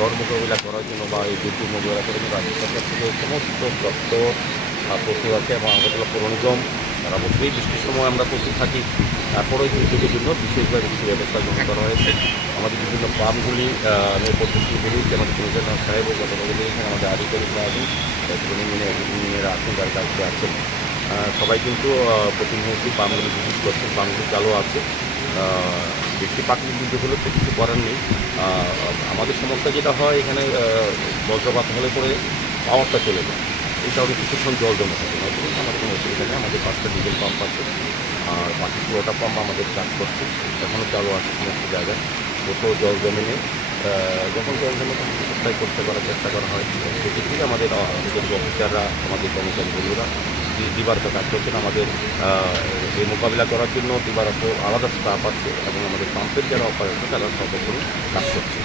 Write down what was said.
ঝড় মোকাবিলা করার জন্য বা এই দুর্যোগ মোকাবিলা করার জন্য রাজ্য সরকার থেকে সমস্ত দপ্তর প্রস্তুত আছে এবং আগরতলা পৌর নিগম সারা বছরই বৃষ্টির সময় আমরা প্রস্তুত থাকি। তারপরেও দুর্যোগের জন্য বিশেষভাবে কিছু ব্যবস্থা গ্রহণ করা হয়েছে। আমাদের বিভিন্ন পাম্পগুলি পদ্ধতি বলি আমাদের কমিশনার সাহেব ও গতকাল এখানে আমাদের আধিকারিকরা আছেন, ইঞ্জিনিয়াররা আছেন, যার কাছে আছেন, সবাই কিন্তু প্রতিনিয়ত পাম্পগুলি ভিজিট করছেন। পাম্পগুলি চালু আছে। বৃষ্টি প্রাকৃতিক দুর্যোগ হলে তো কিছু করার নেই। আমাদের সমস্যা যেটা হয় এখানে বজ্রপাত হলে পরে পাওয়ারটা চলে যায়। এই কারণে কিছুক্ষণ জল জমে থাকে, নতুন আমাদের কোনো অসুবিধা নেই। আমাদের 5টা ডিজেল পাম্প আছে, আর বাকি 16টা পাম্প আমাদের কাজ করছে, এখনও চালু আছে সমস্ত জায়গায়। কোথাও জল জমে নেই। যখন জল জমে তখন সাপ্লাই করতে করার চেষ্টা করা হয়। সেক্ষেত্রে আমাদের অফিসাররা, আমাদের কর্মচারী বন্ধুরা দিবারত কাজ করছেন। আমাদের এই মোকাবিলা করার জন্য দিবারত আলাদা স্টাফ আছে এবং আমাদের পাম্পের যারা অপারেটর তারা সর্বোপরি কাজ করছে।